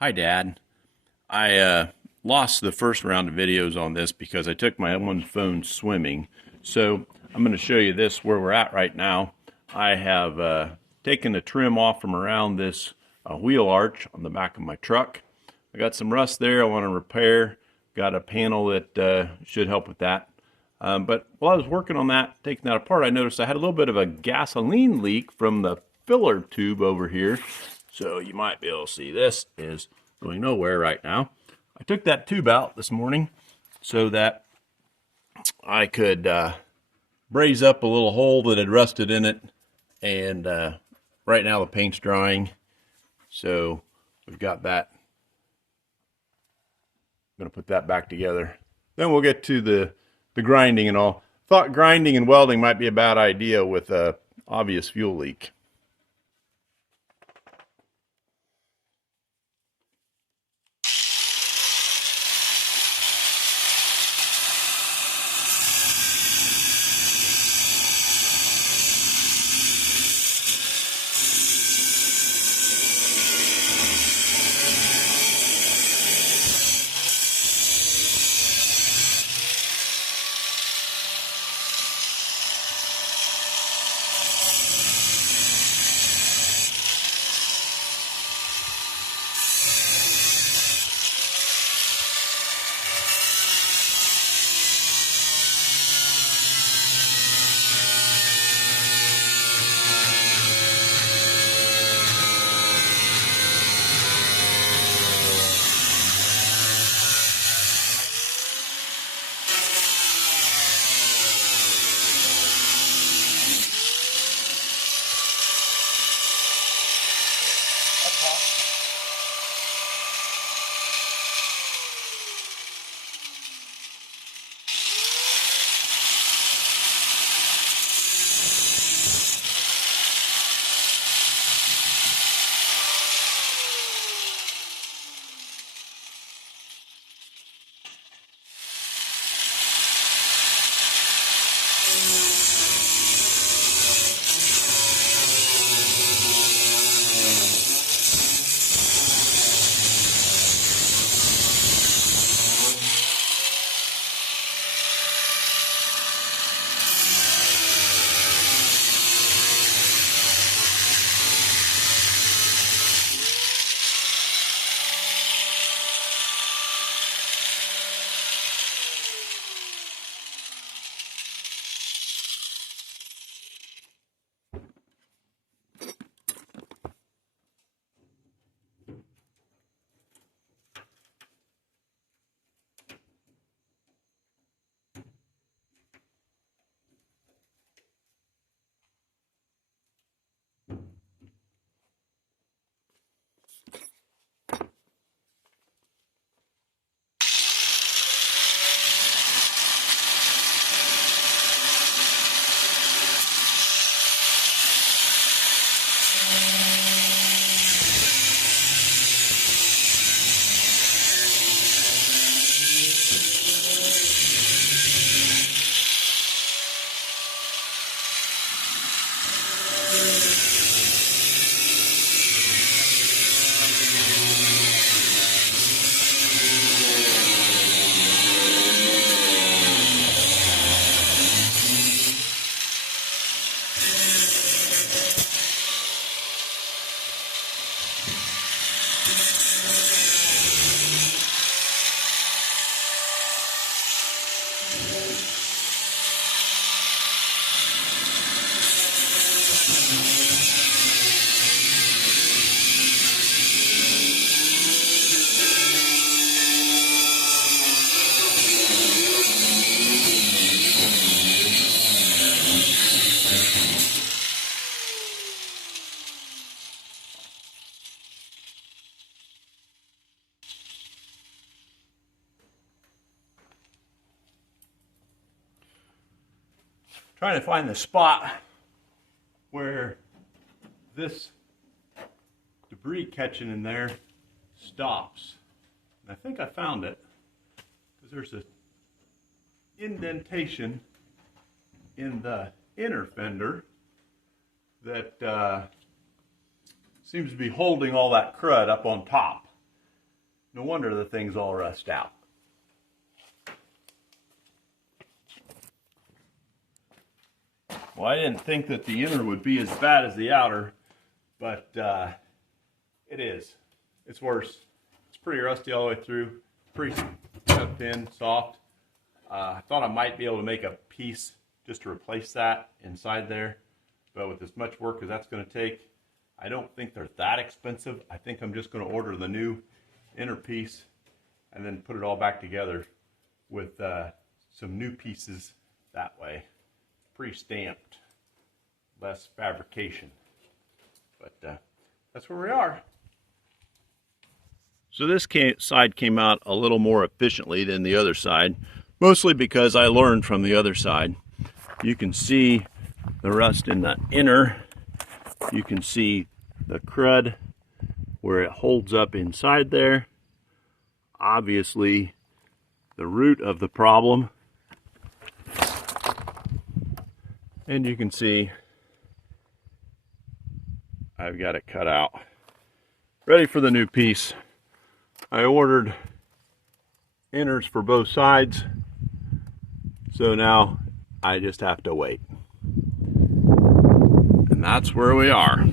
Hi, Dad. I lost the first round of videos on this because I took my one phone swimming. So I'm going to show you this where we're at right now. I have taken the trim off from around this wheel arch on the back of my truck. I got some rust there I want to repair. Got a panel that should help with that. But while I was working on that, taking that apart, I noticed I had a little bit of a gasoline leak from the filler tube over here. So you might be able to see this is going nowhere right now. I took that tube out this morning so that I could braze up a little hole that had rusted in it. And right now the paint's drying. So we've got that. I'm going to put that back together. Then we'll get to the grinding and all. Thought grinding and welding might be a bad idea with a obvious fuel leak. Trying to find the spot where this debris catching in there stops. And I think I found it because there's an indentation in the inner fender that seems to be holding all that crud up on top. No wonder the thing's all rust out. Well, I didn't think that the inner would be as bad as the outer, but it is. It's worse. It's pretty rusty all the way through, pretty thin, soft. I thought I might be able to make a piece just to replace that inside there, but with as much work as that's going to take, I don't think they're that expensive. I think I'm just going to order the new inner piece and then put it all back together with some new pieces that way. Pre-stamped, less fabrication. But that's where we are. So this side came out a little more efficiently than the other side, mostly because I learned from the other side. You can see the rust in the inner. You can see the crud where it holds up inside there. Obviously, the root of the problem. And you can see I've got it cut out. Ready for the new piece. I ordered inners for both sides, so now I just have to wait. And that's where we are.